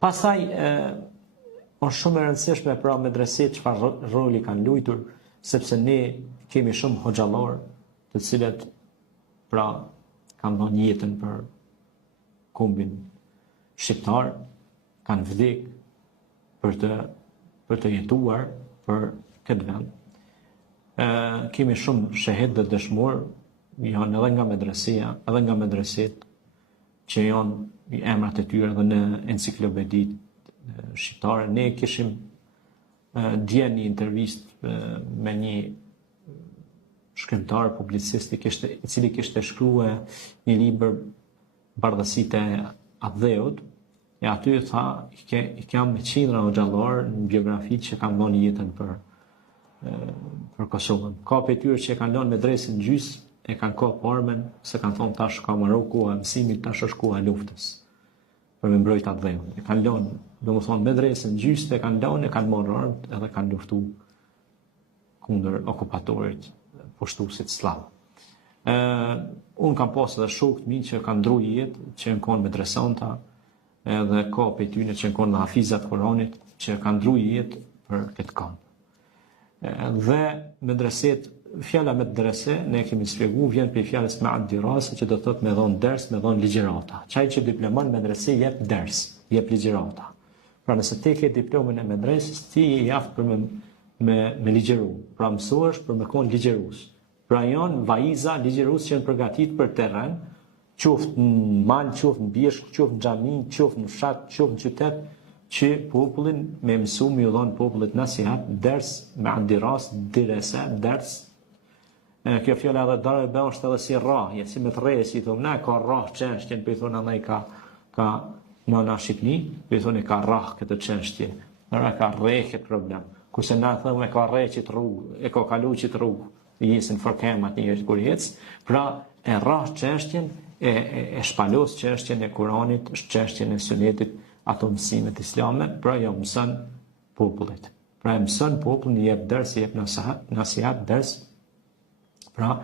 Pastaj është shumë e rëndësishme pra medreset çfarë roli kanë luajtur, sepse ne kemi shumë hoxhallar, të cilët pra kanë dhënë jetën për kombin shqiptar, kanë vdek për të jetuar për këtë vend. Kemi shumë shahid dhe dëshmor, janë edhe nga medresia, edhe nga medreset, që janë emrat e tyre dhe në enciklopedit shqiptare. Ne kishim dje një intervist me një shkrimtar, publicist, i cili kishte shkruar një libër Bardhësitë e Atdheut, e aty tha, i kam me qindra hoxhallar në biografi që kanë dhënë jetën për Kosovën. Ka për tyre që kanë lënë medresën gjys, e kanë kopë armën, se kanë thonë tash ka marrë koha e mësimit, tash është koha e luftës për me mbrojtë Atdheun. E kanë lënë, domethënë medresën gjys, e kanë lënë, e kanë marrë armët edhe kanë luftu kundër okupatorit poshtuesit slav. Unë kam pas edhe shokë të mi që kanë ndru jetë, që në konë medresanta, edhe ka për tyne që në konë në hafizat Koranit, që kanë ndru jetë për këtë kamp. Dhe medreset, fjala medrese, ne kemi shpjegu, vjen për fjales me atë dirase, që do të thotë me dhonë ders, me dhonë ligjerata. Qaj që diplomon medrese jep ders, jep ligjerata. Pra nëse te ke diplomën e medreses, ti je jaftë për me ligjeru. Pra mësohesh për me konë ligjerus. Pra janë vajza ligjerus që janë përgatit për terren, qoftë në mal, qoftë në bjeshk, qoftë në xhami, qoftë në fshat, qoftë në qytet, që popullin me mësu me u dhënë popullit nasihat, ders, me andiras, direse, ders. Kjo fjala edhe darë e është edhe si rrahje, si me të rejë, si thonë, ne ka rrah qenshtjen, për i thonë anaj ka nëna Shqipni, për i thonë ka rrah këtë qenshtje, nëra ka rrejë këtë problem. Kurse na thëmë e ka rrejë që të rrugë, e ka kalu që të rrugë, jesin forkemat njërë kur jetës, pra e rrah qenshtjen, e shpalos qenshtjen e Kuranit, qenshtjen e Sunetit, ato mësimet islame, pra jo mësën popullit. Pra e mësën popullin, jep ders, jep nasihat ders, pra